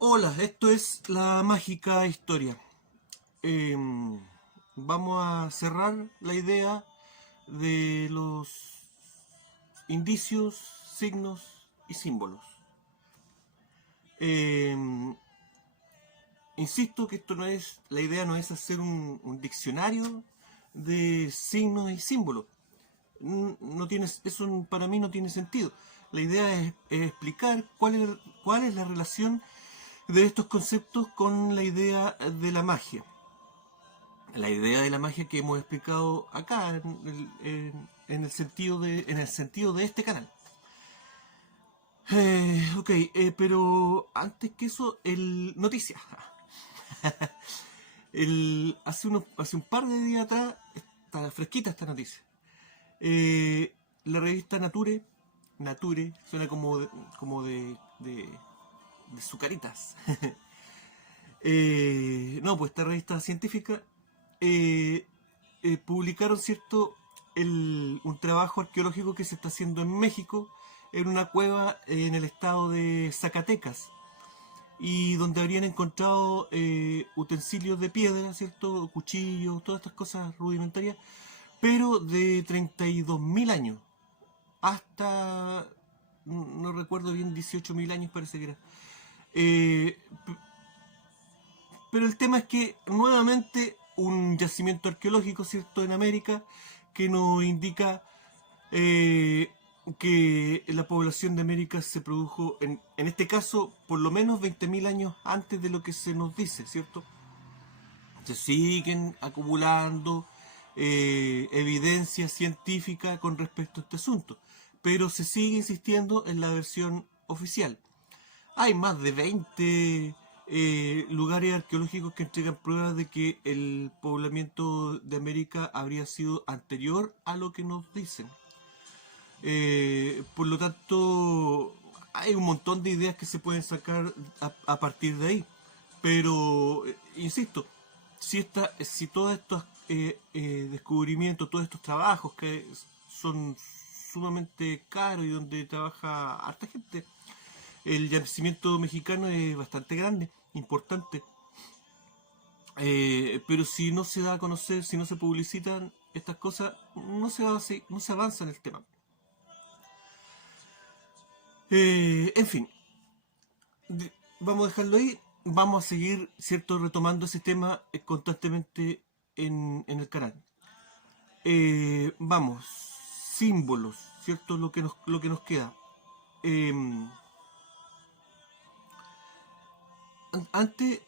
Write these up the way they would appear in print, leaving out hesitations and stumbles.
Hola, esto es la mágica historia. Em, Vamos a cerrar la idea de los indicios, signos y símbolos. Em, Insisto que esto no es, la idea no es hacer un diccionario de signos y símbolos. No tiene, eso para mí no tiene sentido. La idea es explicar cuál es la relación de estos conceptos con la idea de la magia. La idea de la magia que hemos explicado acá en el sentido de este canal. Ok, pero antes que eso, el noticias. Hace un par de días atrás, está fresquita esta noticia. La revista Nature, suena de sucaritas. No, pues esta revista científica eh, publicaron, ¿cierto?, un trabajo arqueológico que se está haciendo en México, en una cueva en el estado de Zacatecas, y donde habrían encontrado utensilios de piedra, ¿cierto?, cuchillos, todas estas cosas rudimentarias, pero de 32.000 años, hasta, no recuerdo bien, 18.000 años parece que era. Eh, Pero el tema es que nuevamente un yacimiento arqueológico, ¿cierto?, en América, que nos indica eh, que la población de América se produjo, en este caso, por lo menos 20.000 años antes de lo que se nos dice, ¿cierto? Se siguen acumulando evidencia científica con respecto a este asunto, pero se sigue insistiendo en la versión oficial. Hay más de 20 lugares arqueológicos que entregan pruebas de que el poblamiento de América habría sido anterior a lo que nos dicen. Por lo tanto, hay un montón de ideas que se pueden sacar a partir de ahí. Pero, insisto, si todos estos descubrimientos, todos estos trabajos que son sumamente caros y donde trabaja harta gente, el yacimiento mexicano es bastante grande, importante. Pero si no se da a conocer, si no se publicitan estas cosas, no se avanza en el tema. En fin, vamos a dejarlo ahí. Vamos a seguir, ¿cierto?, retomando ese tema constantemente en el canal. Vamos, símbolos, ¿cierto? Lo que nos queda. Eh, Antes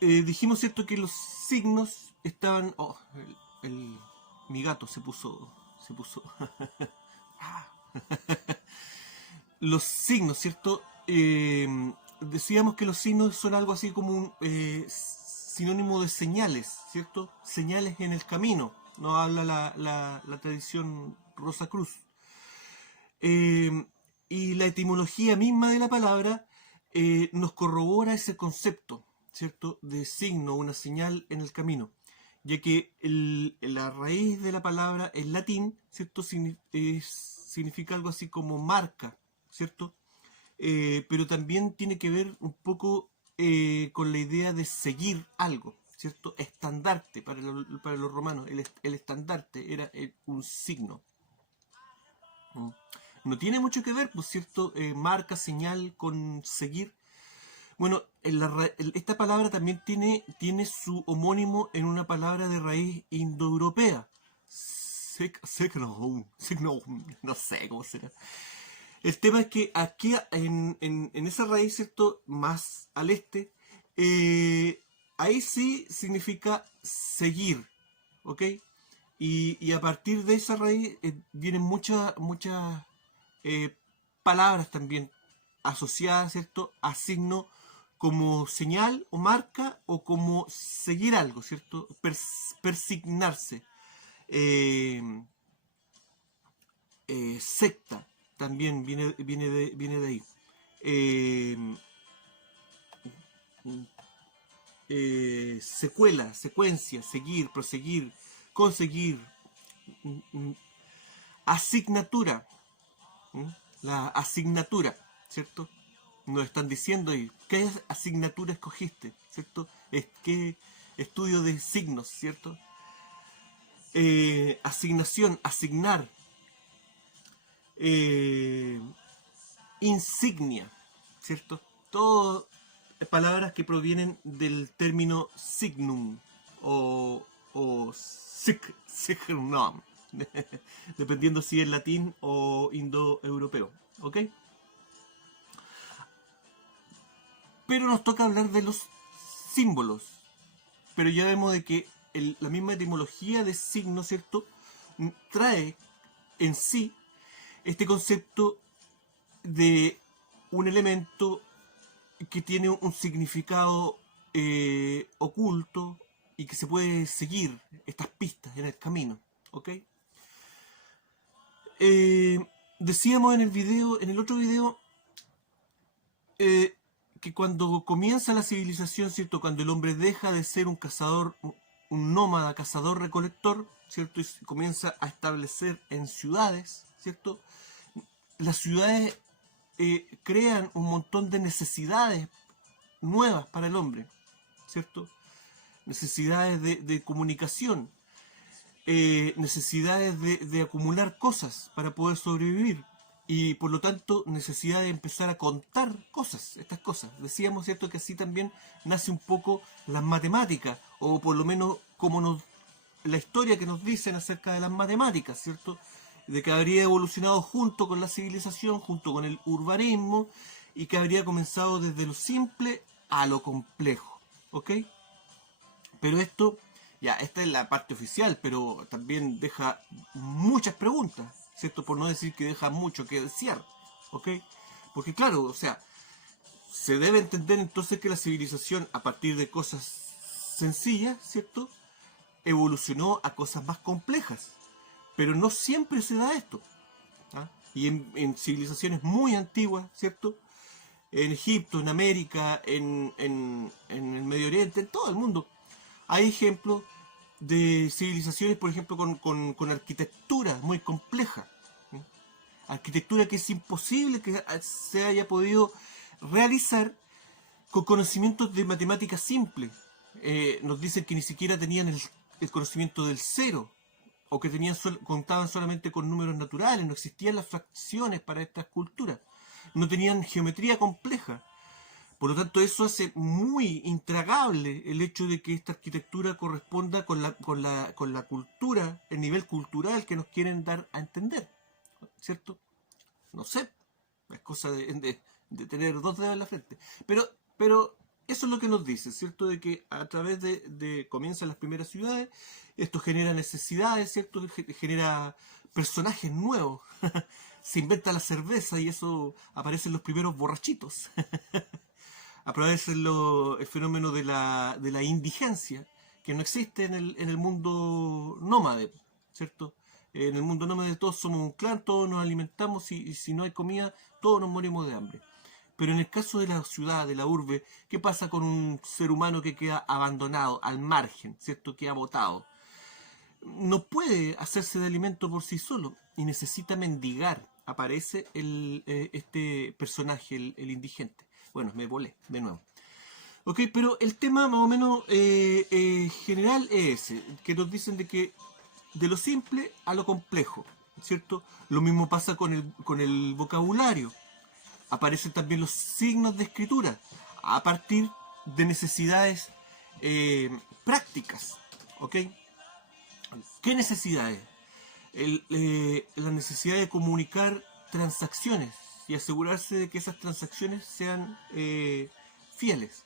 dijimos, ¿cierto?, que los signos estaban... Oh, mi gato se puso... Se puso... Los signos, ¿cierto? Decíamos que los signos son algo así como un sinónimo de señales, ¿cierto? Señales en el camino. Nos habla la tradición Rosa Cruz. Eh, y la etimología misma de la palabra nos corrobora ese concepto, ¿cierto? De signo, una señal en el camino. Ya que la raíz de la palabra en latín, ¿cierto? Significa algo así como marca, ¿cierto? Pero también tiene que ver un poco con la idea de seguir algo, ¿cierto? Estandarte para los romanos, el estandarte era un signo. ¿Mm? No tiene mucho que ver, pues, ¿cierto? Marca, señal con seguir. Bueno, esta palabra también tiene su homónimo en una palabra de raíz indoeuropea. Signo, no sé cómo será. El tema es que aquí en esa raíz, ¿cierto?, más al este, ahí sí significa seguir, ¿ok? Y a partir de esa raíz vienen muchas eh, palabras también asociadas, ¿cierto?, a signo como señal o marca o como seguir algo, ¿cierto? Persignarse. Eh, Secta también viene de ahí. Eh, Secuela, secuencia, seguir, proseguir, conseguir, asignatura, ¿m? La asignatura, ¿cierto? nos están diciendo ahí qué asignatura escogiste, ¿cierto? ¿Qué estudio de signos, ¿cierto? Asignación, asignar, eh, insignia, ¿cierto? Todo palabras que provienen del término signum o signum, dependiendo si es latín o indoeuropeo, ¿ok? Pero nos toca hablar de los símbolos, pero ya vemos de que la misma etimología de signo, ¿cierto? Trae en sí este concepto de un elemento que tiene un significado oculto y que se puede seguir estas pistas en el camino, ¿ok? Decíamos en el otro video, eh, que cuando comienza la civilización, ¿cierto? Cuando el hombre deja de ser un cazador, un nómada, cazador-recolector, ¿cierto? Y se comienza a establecer en ciudades, ¿cierto? Las ciudades crean un montón de necesidades nuevas para el hombre, ¿cierto? Necesidades de comunicación, necesidades de acumular cosas para poder sobrevivir y por lo tanto necesidad de empezar a contar cosas, estas cosas. Decíamos, ¿cierto?, que así también nace un poco las matemáticas, o por lo menos como la historia que nos dicen acerca de las matemáticas, ¿cierto? De que habría evolucionado junto con la civilización, junto con el urbanismo, y que habría comenzado desde lo simple a lo complejo, ¿ok? Pero esto, ya, esta es la parte oficial, pero también deja muchas preguntas, ¿cierto? Por no decir que deja mucho que desear, ¿ok? Porque claro, o sea, se debe entender entonces que la civilización, a partir de cosas sencillas, ¿cierto?, evolucionó a cosas más complejas. Pero no siempre se da esto, ¿ah? Y en civilizaciones muy antiguas, ¿cierto? En Egipto, en América, en el Medio Oriente, en todo el mundo, hay ejemplos de civilizaciones, por ejemplo, con arquitectura muy compleja. ¿Sí? Arquitectura que es imposible que se haya podido realizar con conocimientos de matemáticas simples. Nos dicen que ni siquiera tenían el conocimiento del cero, o que contaban solamente con números naturales, no existían las fracciones para estas culturas, no tenían geometría compleja. Por lo tanto, eso hace muy intragable el hecho de que esta arquitectura corresponda con la cultura, el nivel cultural que nos quieren dar a entender, ¿cierto? No sé, es cosa de tener dos dedos en la frente. Pero eso es lo que nos dice, ¿cierto? De que a través de comienzan las primeras ciudades, esto genera necesidades, ¿cierto? Genera personajes nuevos. Se inventa la cerveza y eso aparecen los primeros borrachitos. Aparece el fenómeno de la indigencia, que no existe en el mundo nómade, ¿cierto? En el mundo nómade todos somos un clan, todos nos alimentamos y si no hay comida, todos nos morimos de hambre. Pero en el caso de la ciudad, de la urbe, ¿qué pasa con un ser humano que queda abandonado, al margen, ¿cierto? Que ha botado. No puede hacerse de alimento por sí solo y necesita mendigar. Aparece este personaje, el indigente. Bueno, me volé de nuevo. Ok, pero el tema más o menos general es ese, que nos dicen de que de lo simple a lo complejo, ¿cierto? Lo mismo pasa con el vocabulario. Aparecen también los signos de escritura a partir de necesidades prácticas, ¿ok? ¿Qué necesidades? La necesidad de comunicar transacciones y asegurarse de que esas transacciones sean fieles.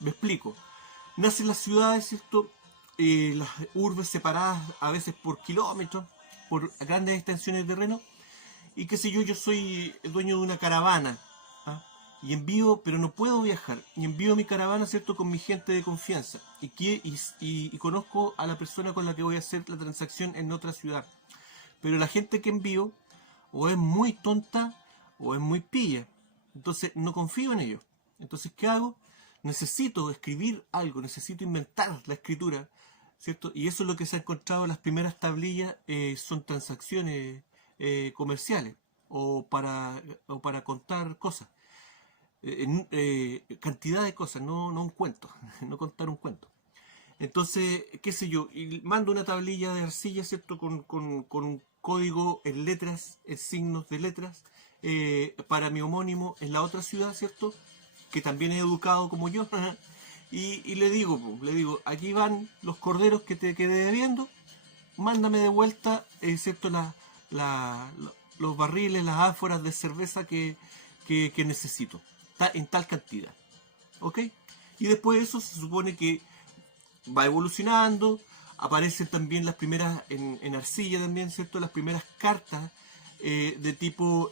Me explico. Nacen las ciudades, ¿cierto? Las urbes separadas a veces por kilómetros, por grandes extensiones de terreno. Y qué sé yo, yo soy el dueño de una caravana. ¿Ah? Y envío, pero no puedo viajar. Y envío mi caravana, ¿cierto?, con mi gente de confianza. Y conozco a la persona con la que voy a hacer la transacción en otra ciudad. Pero la gente que envío o es muy tonta o es muy pilla. Entonces no confío en ellos. Entonces, ¿qué hago? Necesito escribir algo, necesito inventar la escritura, ¿cierto? Y eso es lo que se ha encontrado en las primeras tablillas, son transacciones comerciales o para contar cosas. cantidad de cosas, no un cuento, no contar un cuento. Entonces, qué sé yo, y mando una tablilla de arcilla, ¿cierto? Con un código en letras, en signos de letras, para mi homónimo en la otra ciudad, ¿cierto? Que también es educado como yo. Y le digo, aquí van los corderos que te quedé debiendo, mándame de vuelta, ¿cierto? Los barriles, las ánforas de cerveza que necesito, en tal cantidad, ¿ok? Y después de eso se supone que va evolucionando, aparecen también las primeras, en arcilla también, ¿cierto? Las primeras cartas de tipo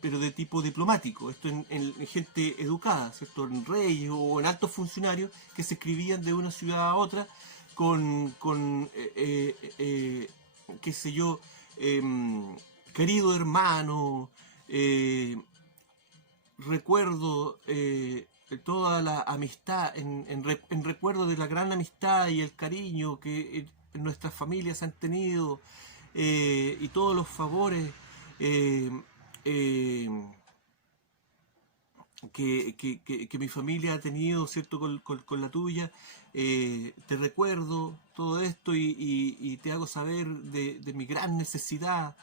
pero de tipo diplomático, esto en gente educada, ¿cierto? En reyes o en altos funcionarios que se escribían de una ciudad a otra con qué sé yo, querido hermano, eh, recuerdo toda la amistad, en recuerdo de la gran amistad y el cariño que nuestras familias han tenido, y todos los favores eh, eh, que mi familia ha tenido, ¿cierto? Con la tuya. Te recuerdo todo esto y te hago saber de mi gran necesidad,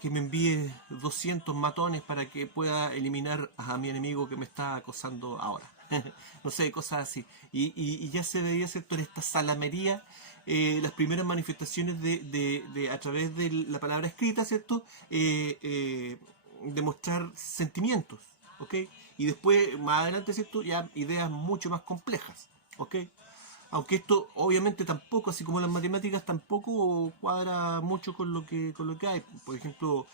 que me envíe 200 matones para que pueda eliminar a mi enemigo que me está acosando ahora. No sé, cosas así. Y ya se veía, ¿cierto? En esta salamería, las primeras manifestaciones a través de la palabra escrita, ¿cierto? Demostrar sentimientos, ¿ok? Y después, más adelante, ¿cierto? Ya ideas mucho más complejas, ¿ok? Aunque esto obviamente tampoco, así como las matemáticas, tampoco cuadra mucho con lo que hay. Por ejemplo,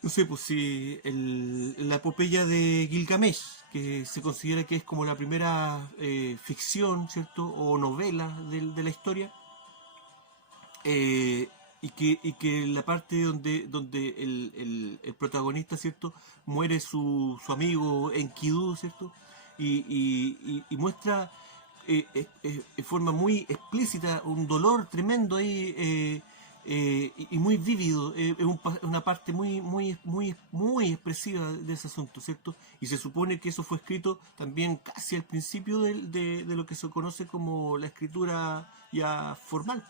no sé, pues si la epopeya de Gilgamesh, que se considera que es como la primera ficción, ¿cierto? O novela de la historia, y que la parte donde el protagonista, ¿cierto? Muere su amigo Enkidu, ¿cierto? Y muestra de forma muy explícita un dolor tremendo ahí, y muy vívido, una parte muy expresiva de ese asunto, ¿cierto? Y se supone que eso fue escrito también casi al principio de lo que se conoce como la escritura ya formal.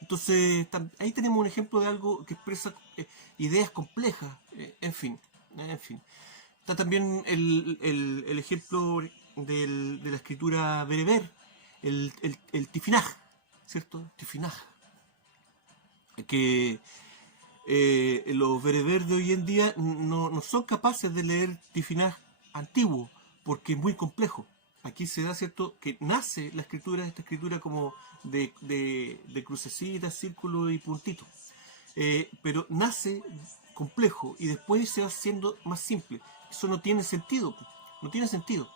Entonces, ahí tenemos un ejemplo de algo que expresa ideas complejas, en fin. Está también el ejemplo de la escritura bereber, el tifinaj, ¿cierto? Tifinaj. Que los bereber de hoy en día no son capaces de leer tifinaj antiguo, porque es muy complejo. Aquí se da, ¿cierto?, que nace esta escritura como de crucecitas, círculos y puntitos. Pero nace complejo y después se va haciendo más simple. Eso no tiene sentido. No tiene sentido.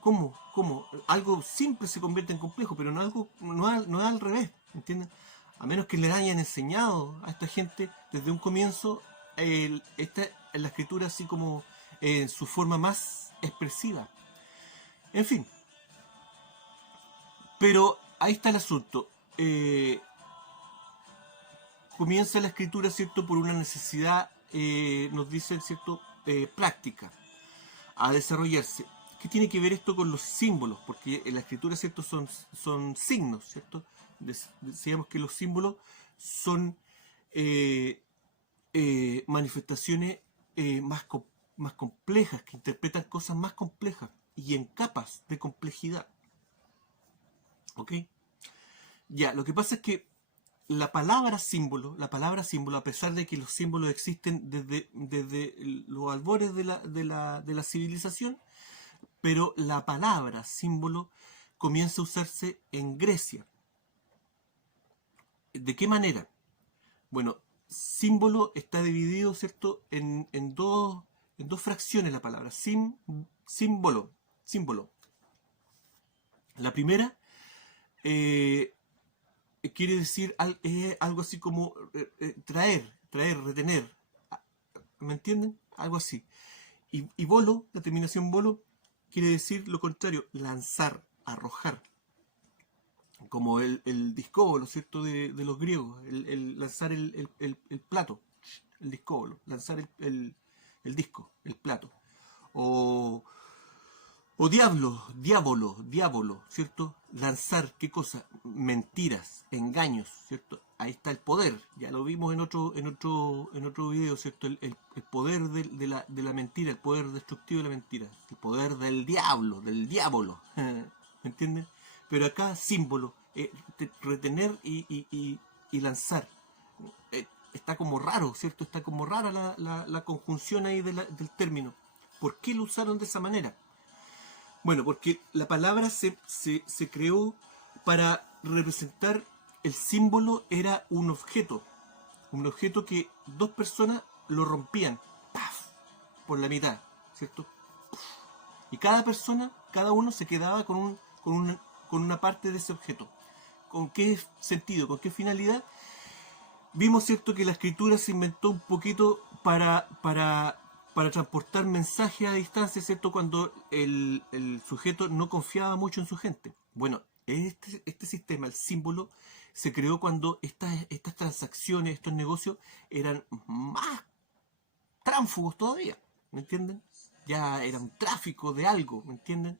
¿Cómo? ¿Cómo? Algo simple se convierte en complejo, pero no es al revés, ¿entienden? A menos que le hayan enseñado a esta gente desde un comienzo la escritura así como en su forma más expresiva. En fin, pero ahí está el asunto. Comienza la escritura, ¿cierto?, por una necesidad, nos dicen, ¿cierto?, práctica, a desarrollarse. ¿Qué tiene que ver esto con los símbolos? Porque en la escritura, ¿cierto?, son signos, ¿cierto? Decíamos que los símbolos son eh, manifestaciones más complejas, que interpretan cosas más complejas y en capas de complejidad. ¿Ok? Ya, lo que pasa es que la palabra símbolo, a pesar de que los símbolos existen desde los albores de la civilización, pero la palabra símbolo comienza a usarse en Grecia. ¿De qué manera? Bueno, símbolo está dividido, ¿cierto?, en dos fracciones la palabra. Símbolo. Símbolo. La primera eh, quiere decir algo así como traer, retener. ¿Me entienden? Algo así. Y bolo, la terminación bolo, quiere decir lo contrario, lanzar, arrojar. Como el discóbolo, ¿cierto? De los griegos, el lanzar el plato, el discóbolo, lanzar el disco, el plato. O, diablo, ¿cierto? Lanzar, ¿qué cosa? Mentiras, engaños, ¿cierto? Ahí está el poder, ya lo vimos en otro video, ¿cierto? El poder de la mentira, el poder destructivo de la mentira, el poder del diablo, ¿me entienden? Pero acá símbolo, retener y lanzar. Está como raro, ¿cierto? Está como rara la conjunción ahí del término. ¿Por qué lo usaron de esa manera? Bueno, porque la palabra se creó para representar el símbolo, era un objeto que dos personas lo rompían, ¡paf!, por la mitad, ¿cierto? Y cada persona, cada uno se quedaba con una parte de ese objeto. ¿Con qué sentido? ¿Con qué finalidad? Vimos, ¿cierto?, que la escritura se inventó un poquito para transportar mensajes a distancia, ¿cierto?, cuando el sujeto no confiaba mucho en su gente. Bueno, este sistema, el símbolo, se creó cuando estas transacciones, estos negocios eran más tránsfugos todavía, ¿me entienden? Ya era un tráfico de algo, ¿me entienden?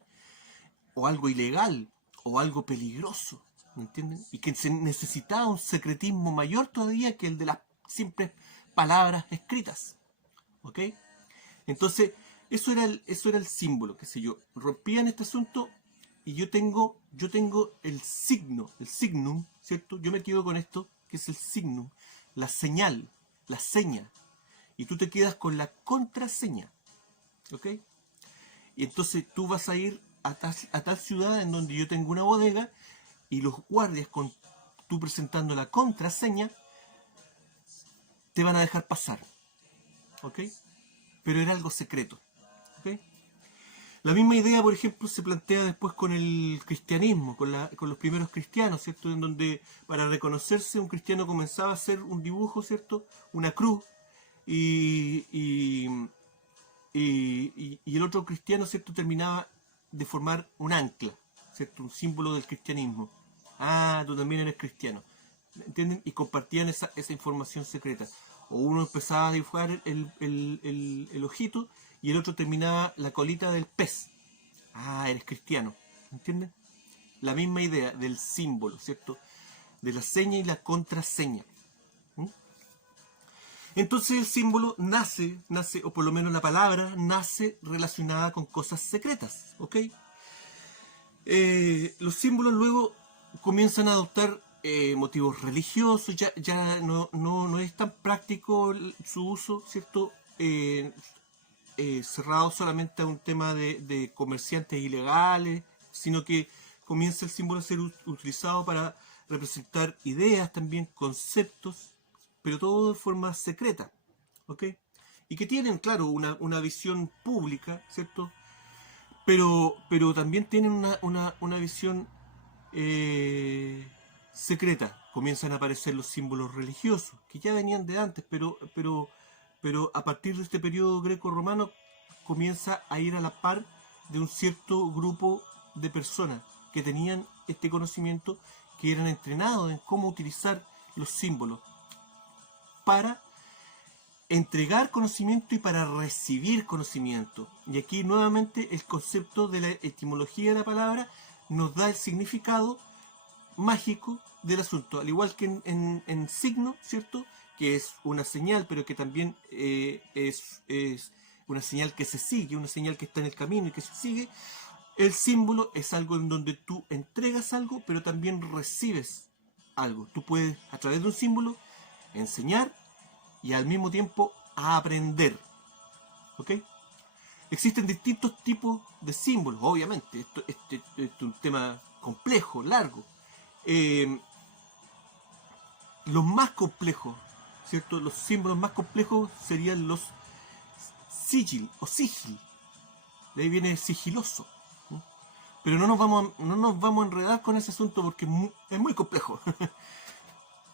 O algo ilegal, o algo peligroso, ¿me entienden? Y que se necesitaba un secretismo mayor todavía que el de las simples palabras escritas, ¿ok? Entonces, eso era el símbolo, qué sé yo. Rompían este asunto y yo tengo el signum, ¿cierto? Yo me quedo con esto, que es el signum, la señal, la seña. Y tú te quedas con la contraseña, ¿ok? Y entonces tú vas a ir a tal ciudad en donde yo tengo una bodega y los guardias, con tú presentando la contraseña, te van a dejar pasar, ¿ok? Pero era algo secreto, ¿ok? La misma idea, por ejemplo, se plantea después con el cristianismo, con los primeros cristianos, ¿cierto? En donde para reconocerse un cristiano comenzaba a hacer un dibujo, ¿cierto? Una cruz, y, y, y el otro cristiano, ¿cierto?, terminaba de formar un ancla, ¿cierto?, un símbolo del cristianismo. Ah, tú también eres cristiano, ¿entienden? Y compartían esa información secreta. O uno empezaba a dibujar el ojito y el otro terminaba la colita del pez. Ah, eres cristiano, ¿entienden? La misma idea del símbolo, ¿cierto? De la seña y la contraseña. ¿Mm? Entonces el símbolo nace, o por lo menos la palabra nace relacionada con cosas secretas, ¿ok? Los símbolos luego comienzan a adoptar motivos religiosos, ya no es tan práctico su uso, ¿cierto? Cerrado solamente a un tema de comerciantes ilegales, sino que comienza el símbolo a ser utilizado para representar ideas, también conceptos, pero todo de forma secreta, ¿ok? Y que tienen, claro, una visión pública, ¿cierto? Pero también tienen una visión eh, secreta. Comienzan a aparecer los símbolos religiosos, que ya venían de antes, pero a partir de este periodo greco-romano comienza a ir a la par de un cierto grupo de personas que tenían este conocimiento, que eran entrenados en cómo utilizar los símbolos para entregar conocimiento y para recibir conocimiento. Y aquí nuevamente el concepto de la etimología de la palabra nos da el significado mágico del asunto, al igual que en signo, ¿cierto? Que es una señal, pero que también es una señal que se sigue, una señal que está en el camino y que se sigue. El símbolo es algo en donde tú entregas algo, pero también recibes algo. Tú puedes, a través de un símbolo, enseñar y al mismo tiempo aprender, ¿ok? Existen distintos tipos de símbolos, obviamente. Esto es un tema complejo, largo. Eh, los más complejos, ¿cierto? Los símbolos más complejos serían los sigil o sigil. De ahí viene sigiloso. ¿No? Pero no nos vamos a enredar con ese asunto porque es muy complejo.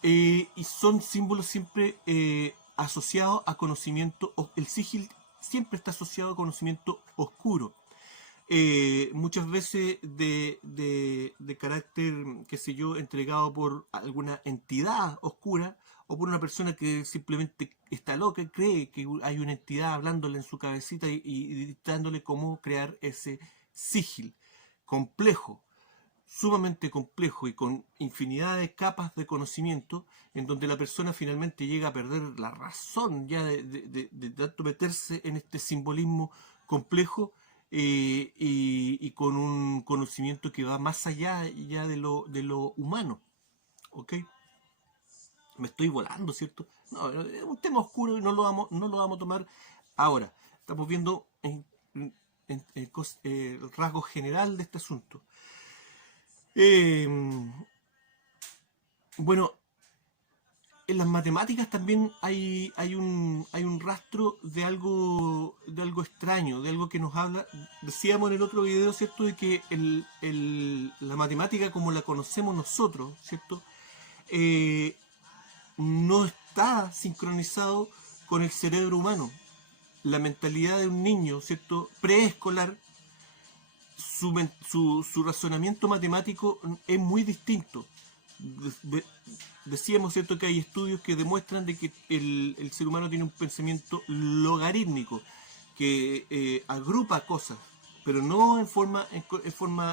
Y son símbolos siempre asociados a conocimiento. El sigil siempre está asociado a conocimiento oscuro. Muchas veces de carácter, qué sé yo, entregado por alguna entidad oscura, o por una persona que simplemente está loca y cree que hay una entidad hablándole en su cabecita y dictándole cómo crear ese sigil complejo, sumamente complejo y con infinidad de capas de conocimiento, en donde la persona finalmente llega a perder la razón ya de tanto meterse en este simbolismo complejo, y con un conocimiento que va más allá ya de lo humano. ¿Ok? Me estoy volando, ¿cierto? No, es un tema oscuro y no lo vamos a tomar ahora. Estamos viendo el rasgo general de este asunto. Eh, bueno, en las matemáticas también hay un rastro de algo extraño, de algo que nos habla. Decíamos en el otro video, ¿cierto?, de que la matemática como la conocemos nosotros, ¿cierto?, Eh, no está sincronizado con el cerebro humano. La mentalidad de un niño, ¿cierto?, preescolar, su razonamiento matemático es muy distinto. Decíamos, ¿cierto?, que hay estudios que demuestran de que el ser humano tiene un pensamiento logarítmico, que agrupa cosas, pero no en forma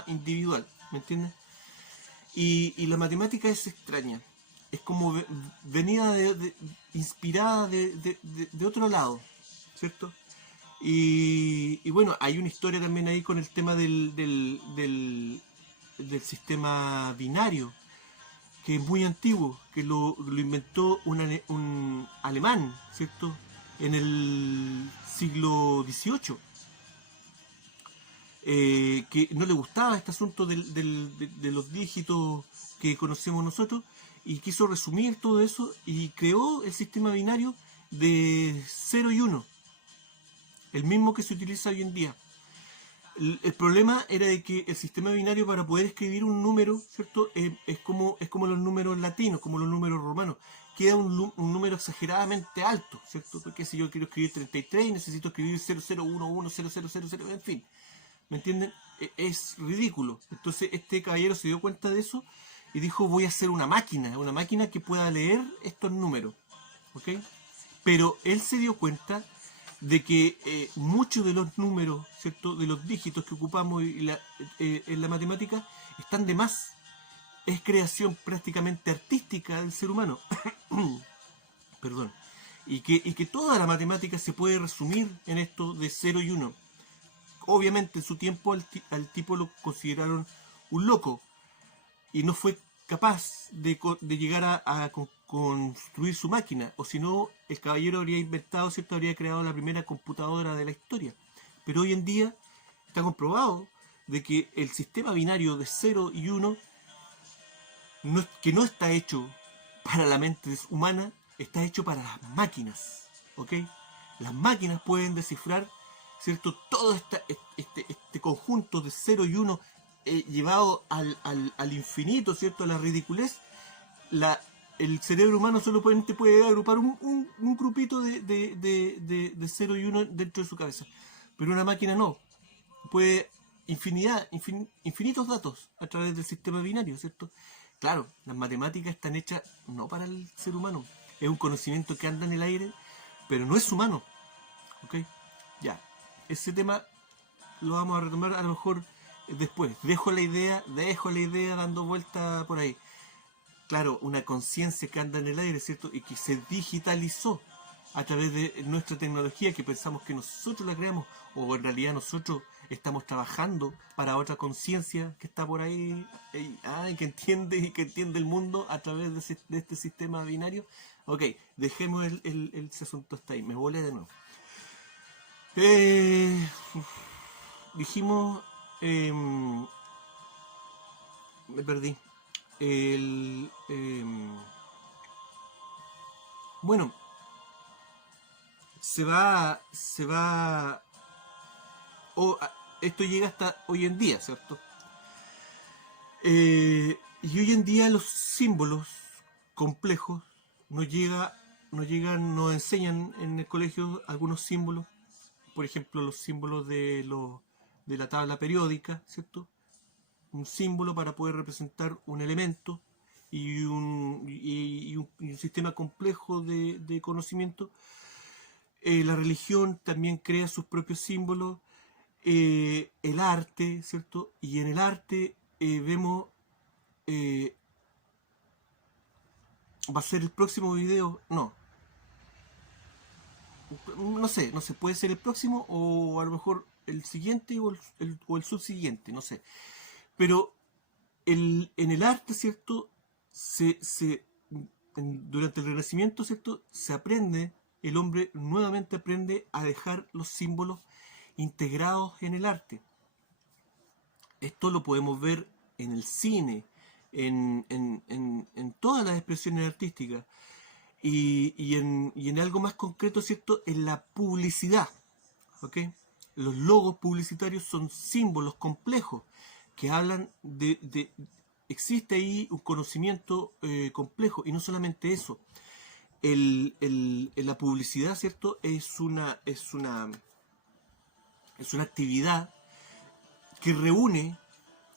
individual, ¿me entiendes? Y la matemática es extraña, es como venida inspirada de otro lado, ¿cierto? Y bueno, hay una historia también ahí con el tema del sistema binario, que es muy antiguo, que lo inventó un alemán, ¿cierto? En el siglo XVIII, que no le gustaba este asunto de los dígitos que conocemos nosotros, y quiso resumir todo eso y creó el sistema binario de 0 y 1, el mismo que se utiliza hoy en día. El problema era de que el sistema binario, para poder escribir un número, ¿cierto? Es como los números latinos, como los números romanos. Queda un número exageradamente alto, ¿cierto? Porque si yo quiero escribir 33, necesito escribir 00110000, en fin. ¿Me entienden? Es ridículo. Entonces este caballero se dio cuenta de eso y dijo, voy a hacer una máquina que pueda leer estos números. ¿Ok? Pero él se dio cuenta de que muchos de los números, ¿cierto?, de los dígitos que ocupamos en la matemática están de más. Es creación prácticamente artística del ser humano. Perdón. Y que toda la matemática se puede resumir en esto de 0 y 1. Obviamente en su tiempo al tipo lo consideraron un loco y no fue capaz de llegar a construir su máquina, o si no, el caballero habría inventado, ¿cierto?, habría creado la primera computadora de la historia. Pero hoy en día está comprobado de que el sistema binario de 0 y 1, que no está hecho para la mente humana, está hecho para las máquinas, ¿ok? Las máquinas pueden descifrar, ¿cierto?, todo este conjunto de 0 y 1, llevado al infinito, ¿cierto?, a la ridiculez. El cerebro humano solamente puede agrupar un grupito de 0 y 1 dentro de su cabeza, pero una máquina no. Puede infinitos datos a través del sistema binario, ¿cierto? Claro, las matemáticas están hechas no para el ser humano. Es un conocimiento que anda en el aire, pero no es humano. ¿Ok? Ya. Ese tema lo vamos a retomar a lo mejor después. Dejo la idea dando vuelta por ahí. Claro, una conciencia que anda en el aire, ¿cierto? Y que se digitalizó a través de nuestra tecnología, que pensamos que nosotros la creamos, o en realidad nosotros estamos trabajando para otra conciencia que está por ahí, y que entiende el mundo a través de este sistema binario. Ok, dejemos ese asunto hasta ahí, me volé de nuevo. Dijimos, me perdí. Bueno, se va, esto llega hasta hoy en día, ¿cierto? Y hoy en día los símbolos complejos nos enseñan en el colegio algunos símbolos, por ejemplo los símbolos de la tabla periódica, ¿cierto? Un símbolo para poder representar un elemento, y un sistema complejo de conocimiento. La religión también crea sus propios símbolos, el arte, ¿cierto? Y en el arte vemos, eh, va a ser el próximo video, no sé, puede ser el próximo o a lo mejor el siguiente o el subsiguiente, no sé. Pero en el arte, ¿cierto? Durante el Renacimiento, ¿cierto? El hombre nuevamente aprende a dejar los símbolos integrados en el arte. Esto lo podemos ver en el cine, en todas las expresiones artísticas y en algo más concreto, ¿cierto? En la publicidad, ¿ok? Los logos publicitarios son símbolos complejos que hablan existe ahí un conocimiento complejo y no solamente eso. La publicidad, ¿cierto? Es una actividad que reúne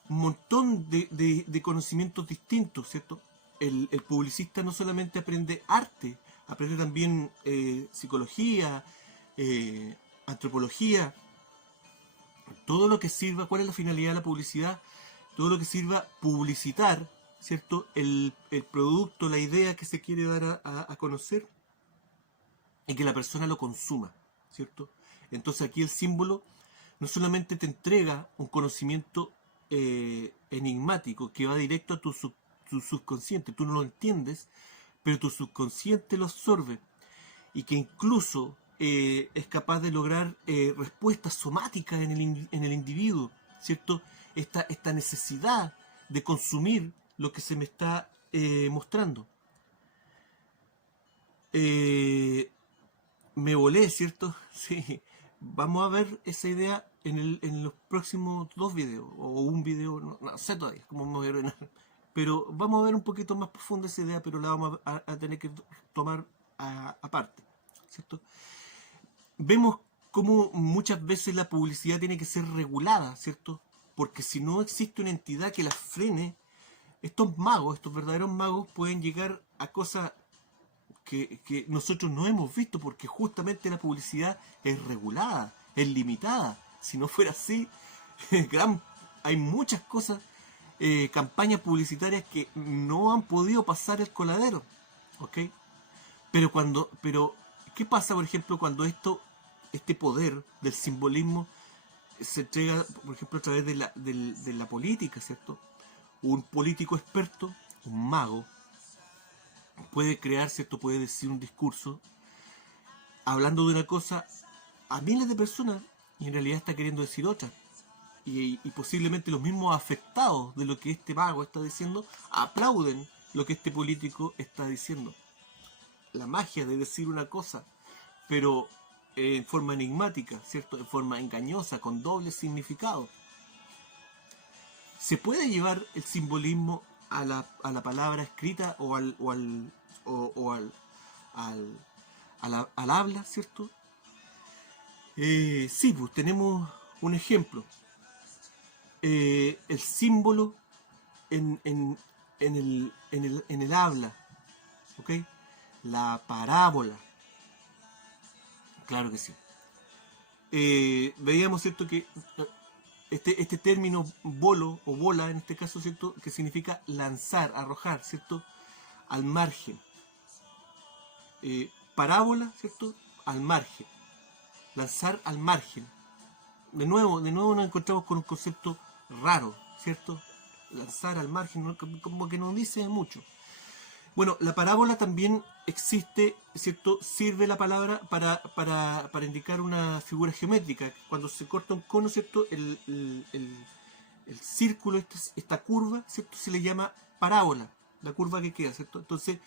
un montón de conocimientos distintos, ¿cierto? El publicista no solamente aprende arte, aprende también psicología, antropología, todo lo que sirva. ¿Cuál es la finalidad de la publicidad? Todo lo que sirva publicitar, ¿cierto? El producto, la idea que se quiere dar a conocer y que la persona lo consuma, ¿cierto? Entonces aquí el símbolo no solamente te entrega un conocimiento enigmático que va directo a tu subconsciente, tú no lo entiendes, pero tu subconsciente lo absorbe y que incluso es capaz de lograr respuestas somáticas en el individuo, ¿cierto? Esta necesidad de consumir lo que se me está mostrando. Me volé, ¿cierto? Sí. Vamos a ver esa idea en los próximos 2 videos, o un video, no sé todavía cómo me voy a ordenar. Pero vamos a ver un poquito más profunda esa idea, pero la vamos a tener que tomar aparte, ¿cierto? Vemos cómo muchas veces la publicidad tiene que ser regulada, ¿cierto? Porque si no existe una entidad que la frene, estos magos, estos verdaderos magos, pueden llegar a cosas que nosotros no hemos visto, porque justamente la publicidad es regulada, es limitada. Si no fuera así, hay muchas cosas, campañas publicitarias que no han podido pasar el coladero, ¿ok? Pero ¿qué pasa, por ejemplo, cuando este poder del simbolismo se entrega, por ejemplo, a través de la política, ¿cierto? Un político experto, un mago, puede crear, ¿cierto? Puede decir un discurso hablando de una cosa a miles de personas y en realidad está queriendo decir otra. Y posiblemente los mismos afectados de lo que este mago está diciendo aplauden lo que este político está diciendo. La magia de decir una cosa, pero en forma enigmática, ¿cierto? En forma engañosa, con doble significado. ¿Se puede llevar el simbolismo a la palabra escrita o al habla, ¿cierto? Sí, pues tenemos un ejemplo. El símbolo en el habla, ¿ok? La parábola, claro que sí. Veíamos, ¿cierto?, que este término bolo o bola, en este caso, ¿cierto?, que significa lanzar, arrojar, ¿cierto?, al margen. Parábola, ¿cierto?, al margen. Lanzar al margen. De nuevo nos encontramos con un concepto raro, ¿cierto? Lanzar al margen, como que no dice mucho. Bueno, la parábola también existe, ¿cierto? Sirve la palabra para indicar una figura geométrica. Cuando se corta un cono, ¿cierto? El círculo, esta curva, ¿cierto? Se le llama parábola, la curva que queda, ¿cierto? Entonces,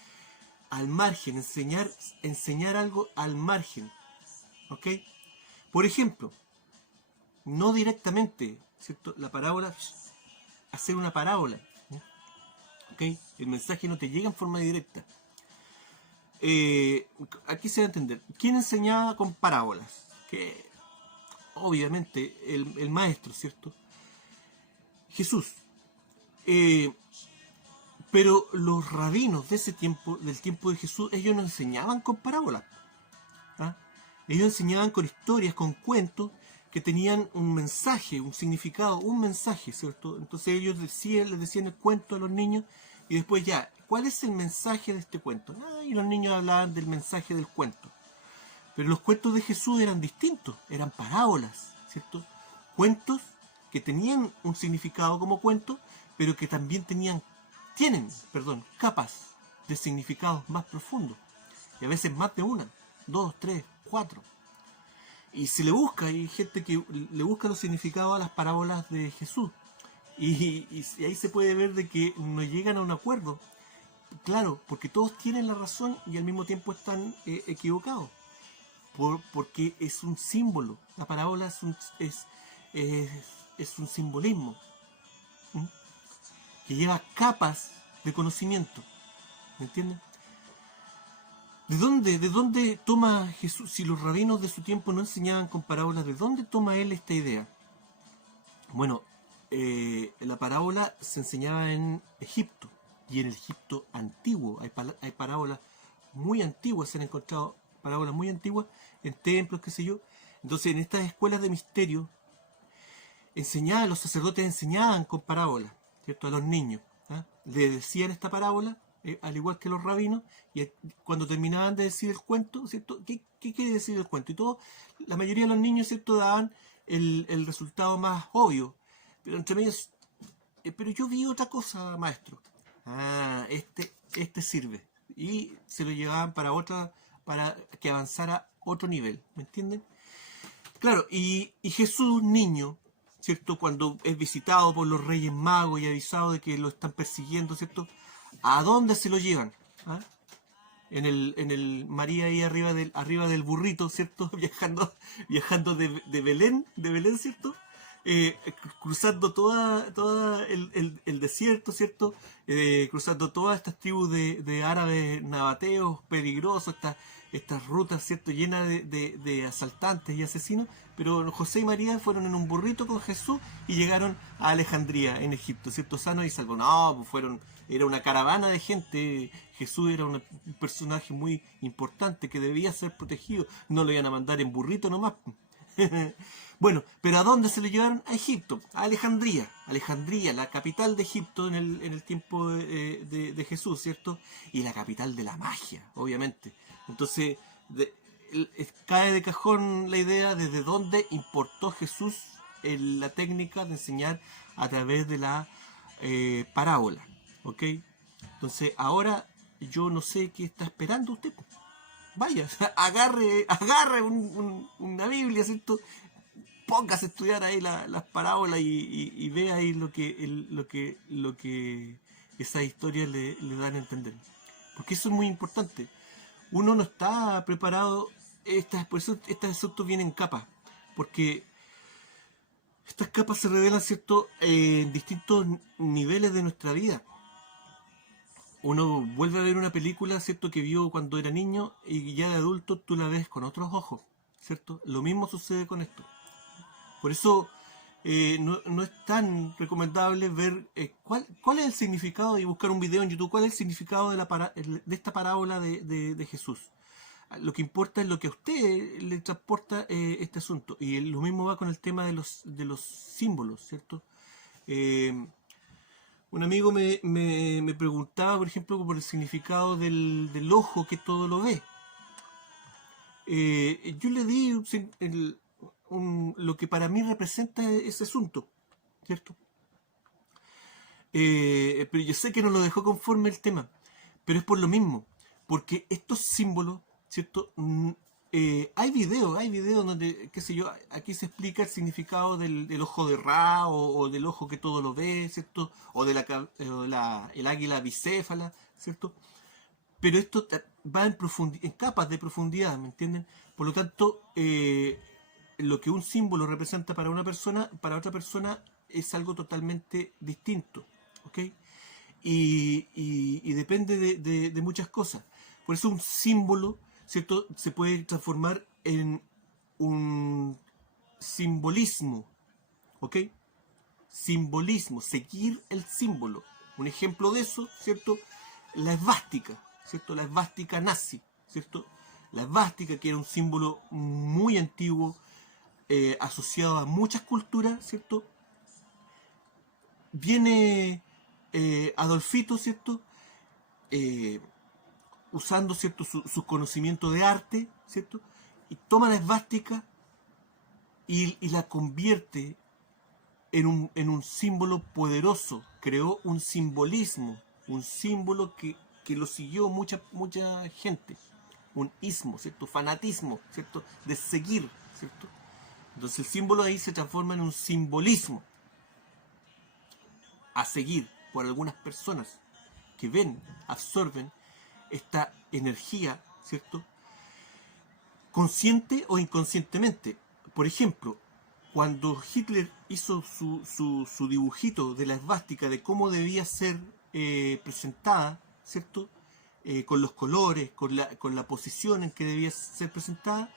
al margen, enseñar algo al margen, ¿ok? Por ejemplo, no directamente, ¿cierto? La parábola, hacer una parábola, ¿ok? El mensaje no te llega en forma directa. Aquí se va a entender. ¿Quién enseñaba con parábolas? Que obviamente el maestro, ¿cierto? Jesús. Pero los rabinos de ese tiempo, del tiempo de Jesús, ellos no enseñaban con parábolas. ¿Ah? Ellos enseñaban con historias, con cuentos que tenían un mensaje, un significado, un mensaje, ¿cierto? Entonces ellos les decían el cuento a los niños y después ya, ¿cuál es el mensaje de este cuento? Y los niños hablaban del mensaje del cuento. Pero los cuentos de Jesús eran distintos, eran parábolas, ¿cierto? Cuentos que tenían un significado como cuento, pero que también tienen, capas de significados más profundos. Y a veces más de una, dos, tres, cuatro. Y si le busca, hay gente que le busca los significados a las parábolas de Jesús. Y ahí se puede ver de que no llegan a un acuerdo. Claro, porque todos tienen la razón y al mismo tiempo están equivocados. Porque es un símbolo. La parábola es un simbolismo, ¿m? Que lleva capas de conocimiento. ¿Me entienden? ¿De dónde toma Jesús? Si los rabinos de su tiempo no enseñaban con parábolas, ¿de dónde toma él esta idea? Bueno, la parábola se enseñaba en Egipto y en el Egipto antiguo. Hay parábolas muy antiguas, se han encontrado parábolas muy antiguas en templos, qué sé yo. Entonces, en estas escuelas de misterio, los sacerdotes enseñaban con parábolas, ¿cierto? A los niños. ¿Ah? Le decían esta parábola, al igual que los rabinos, y cuando terminaban de decir el cuento, ¿cierto? ¿Qué quiere decir el cuento? Y la mayoría de los niños, ¿cierto? Daban el resultado más obvio, pero entre medios, pero yo vi otra cosa, maestro. Este sirve. Y se lo llevaban para que avanzara otro nivel, ¿me entienden? Claro, y Jesús, niño, ¿cierto? Cuando es visitado por los reyes magos y avisado de que lo están persiguiendo, ¿cierto? ¿A dónde se lo llevan? ¿Ah? En el María ahí arriba del burrito, ¿cierto? Viajando de Belén, ¿cierto? Cruzando toda el desierto, ¿cierto? Cruzando todas estas tribus de árabes nabateos peligrosos, estas rutas, ¿cierto? Llenas de asaltantes y asesinos, pero José y María fueron en un burrito con Jesús y llegaron a Alejandría, en Egipto, ¿cierto? Sanos y salvos. No, pues era una caravana de gente. Jesús era un personaje muy importante que debía ser protegido. No lo iban a mandar en burrito nomás. Bueno, pero ¿a dónde se lo llevaron? A Egipto, a Alejandría. Alejandría, la capital de Egipto en el tiempo de Jesús, ¿cierto? Y la capital de la magia, obviamente. Entonces, cae de cajón la idea desde dónde importó Jesús la técnica de enseñar a través de la parábola, ¿ok? Entonces, ahora yo no sé qué está esperando usted. Vaya, agarre una Biblia, ¿cierto? Póngase a estudiar ahí las parábolas y ve ahí lo que esas historias le dan a entender. Porque eso es muy importante. Uno no está preparado, por eso estos asuntos vienen en capas, porque estas capas se revelan, ¿cierto?, en distintos niveles de nuestra vida. Uno vuelve a ver una película, ¿cierto?, que vio cuando era niño y ya de adulto tú la ves con otros ojos, ¿cierto? Lo mismo sucede con esto. Por eso no es tan recomendable ver cuál es el significado y buscar un video en YouTube, cuál es el significado de esta parábola de Jesús. Lo que importa es lo que a usted le transporta este asunto. Y lo mismo va con el tema de los símbolos, ¿cierto? Un amigo me preguntaba, por ejemplo, por el significado del ojo que todo lo ve. Yo le di lo que para mí representa ese asunto, ¿cierto? Pero yo sé que no lo dejó conforme el tema, pero es por lo mismo, porque estos símbolos, ¿cierto? Hay videos donde, qué sé yo, aquí se explica el significado del ojo de Ra o del ojo que todo lo ve, ¿cierto? O el águila bicéfala, ¿cierto? Pero esto va en capas de profundidad, ¿me entienden? Por lo tanto, lo que un símbolo representa para una persona, para otra persona es algo totalmente distinto, ¿ok? Y depende de muchas cosas. Por eso un símbolo, ¿cierto?, se puede transformar en un simbolismo, ¿ok? Simbolismo, seguir el símbolo, Un ejemplo de eso, ¿cierto? La esvástica, ¿cierto? La esvástica nazi, ¿cierto? La esvástica, que era un símbolo muy antiguo, asociado a muchas culturas, ¿cierto? Viene Adolfito, ¿cierto? Eh, usando, ¿cierto? Su conocimiento de arte, ¿cierto? Y toma la esvástica y la convierte en un símbolo poderoso. Creó un simbolismo, un símbolo que lo siguió mucha gente. Un ismo, ¿cierto? Fanatismo, ¿cierto? De seguir, ¿cierto? Entonces el símbolo ahí se transforma en un simbolismo a seguir por algunas personas que ven, absorben esta energía, ¿cierto? Consciente o inconscientemente. Por ejemplo, cuando Hitler hizo su dibujito de la esvástica, de cómo debía ser presentada, ¿cierto? Con los colores, con la posición en que debía ser presentada,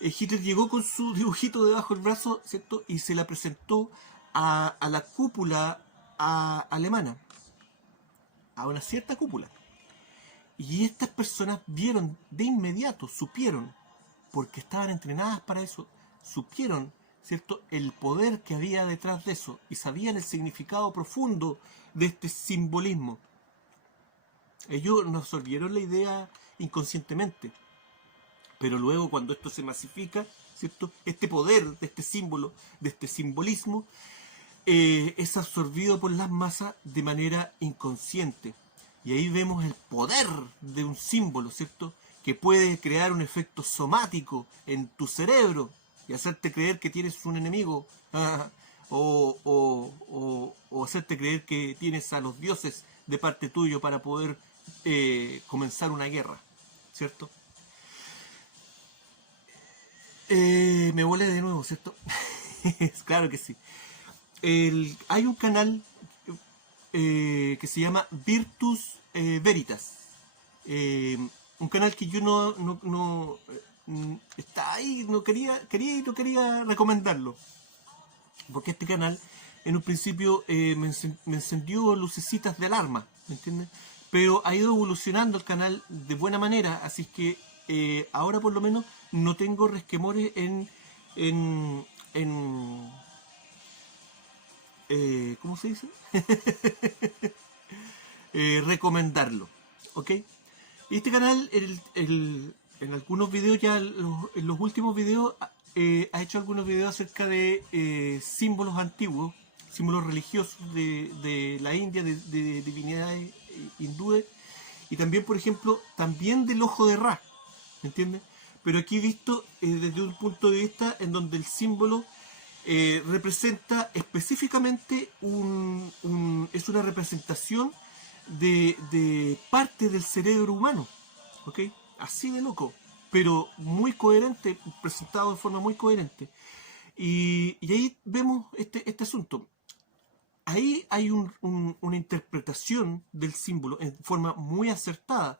Hitler llegó con su dibujito debajo del brazo, ¿cierto? Y se la presentó a la cúpula alemana, a una cierta cúpula. Y estas personas vieron de inmediato, supieron, porque estaban entrenadas para eso, supieron, ¿cierto?, el poder que había detrás de eso y sabían el significado profundo de este simbolismo. Ellos no absorbieron la idea inconscientemente, pero luego cuando esto se masifica, ¿cierto?, este poder de este símbolo, de este simbolismo, es absorbido por las masas de manera inconsciente. Y ahí vemos el poder de un símbolo, ¿cierto?, que puede crear un efecto somático en tu cerebro y hacerte creer que tienes un enemigo, o hacerte creer que tienes a los dioses de parte tuyo para poder comenzar una guerra, ¿cierto? Me volé de nuevo, ¿cierto? Claro que sí. Hay un canal que se llama Virtus Veritas. Un canal que yo está ahí, no quería recomendarlo. Porque este canal, en un principio, me encendió lucecitas de alarma, ¿me entiendes? Pero ha ido evolucionando el canal de buena manera, así que ahora por lo menos no tengo resquemores en ¿cómo se dice? Recomendarlo, ¿ok? Y este canal, en algunos videos ya, en los últimos videos, ha hecho algunos videos acerca de símbolos antiguos, símbolos religiosos de la India, de divinidades hindúes, y también, por ejemplo, también del ojo de Ra, ¿me entiendes? Pero aquí visto desde un punto de vista en donde el símbolo representa específicamente es una representación de parte del cerebro humano, ¿ok? Así de loco, pero muy coherente, presentado de forma muy coherente. Y ahí vemos este asunto. Ahí hay una interpretación del símbolo en forma muy acertada.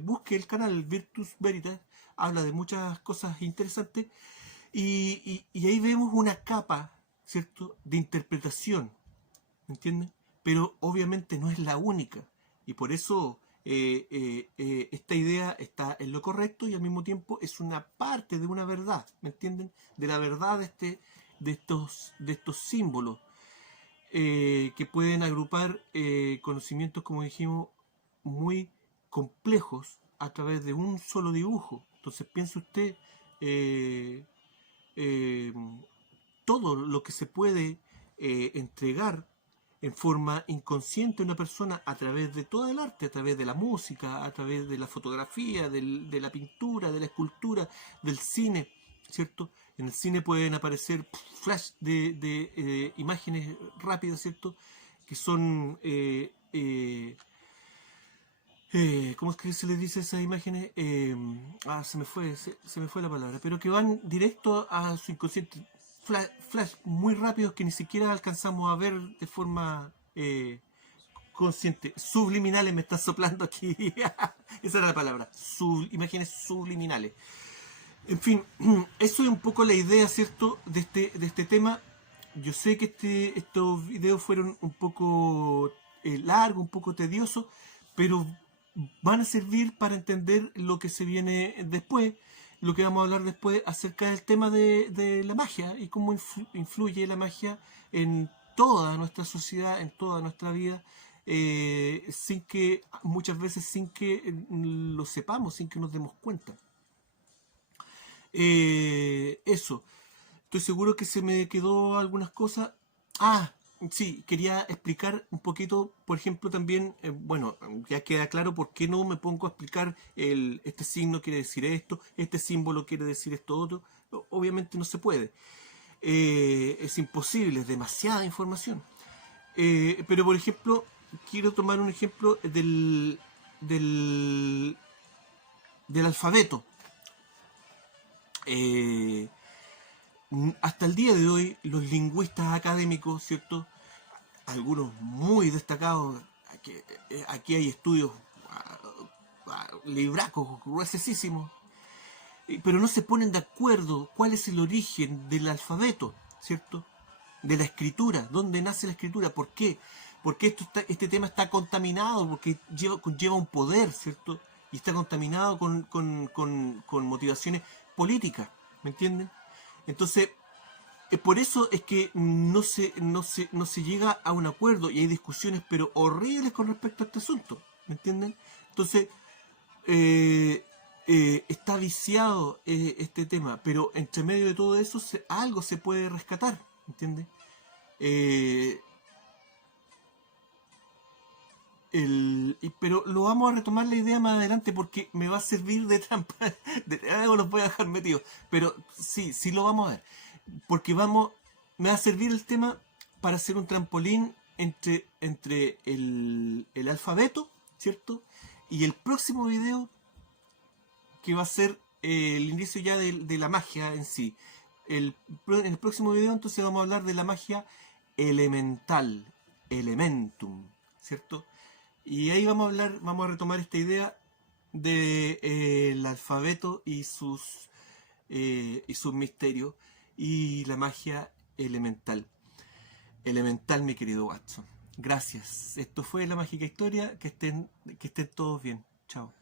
Busque el canal Virtus Veritas, habla de muchas cosas interesantes. Y ahí vemos una capa, ¿cierto?, de interpretación, ¿me entiendes? Pero obviamente no es la única. Y por eso esta idea está en lo correcto y al mismo tiempo es una parte de una verdad, ¿me entienden? De la verdad de estos símbolos que pueden agrupar conocimientos, como dijimos, muy complejos a través de un solo dibujo. Entonces piense usted eh, eh, todo lo que se puede entregar en forma inconsciente a una persona a través de todo el arte, a través de la música, a través de la fotografía, de la pintura, de la escultura, del cine, ¿cierto? En el cine pueden aparecer flash de imágenes rápidas, ¿cierto? Que son ¿cómo es que se les dice a esas imágenes? Se me fue la palabra, pero que van directo a su inconsciente. Flash muy rápidos que ni siquiera alcanzamos a ver de forma consciente. Subliminales me está soplando aquí. Esa era la palabra. Imágenes subliminales. En fin, eso es un poco la idea, ¿cierto?, de este tema. Yo sé que estos videos fueron un poco largo, un poco tedioso, pero van a servir para entender lo que se viene después, lo que vamos a hablar después acerca del tema de la magia y cómo influye la magia en toda nuestra sociedad, en toda nuestra vida, sin que, muchas veces sin que lo sepamos, sin que nos demos cuenta. Eso. Estoy seguro que se me quedó algunas cosas. Ah, sí, quería explicar un poquito, por ejemplo, también, bueno, ya queda claro por qué no me pongo a explicar este signo quiere decir esto, este símbolo quiere decir esto otro. Obviamente no se puede. Es imposible, es demasiada información. Pero, por ejemplo, quiero tomar un ejemplo del, del alfabeto. Eh, Hasta el día de hoy, los lingüistas académicos, ¿cierto? Algunos muy destacados, aquí hay estudios libracos, gruesísimos, pero no se ponen de acuerdo cuál es el origen del alfabeto, ¿cierto? De la escritura, dónde nace la escritura, por qué, porque este tema está contaminado, porque conlleva un poder, ¿cierto? Y está contaminado con motivaciones políticas, ¿me entienden? Entonces, por eso es que no se llega a un acuerdo y hay discusiones pero horribles con respecto a este asunto, ¿me entienden? Entonces, eh, está viciado este tema, pero entre medio de todo eso algo se puede rescatar, ¿me entiendes? Eh, pero lo vamos a retomar la idea más adelante porque me va a servir de trampa. Algo los voy a dejar metidos. Pero sí, sí lo vamos a ver. Porque me va a servir el tema para hacer un trampolín entre el alfabeto, ¿cierto? Y el próximo video que va a ser el inicio ya de la magia en sí. En el próximo video entonces vamos a hablar de la magia elemental, elementum, ¿cierto? Y ahí vamos a retomar esta idea de el alfabeto y sus misterios y la magia elemental. Elemental, mi querido Watson. Gracias. Esto fue La Mágica Historia. Que estén todos bien. Chao.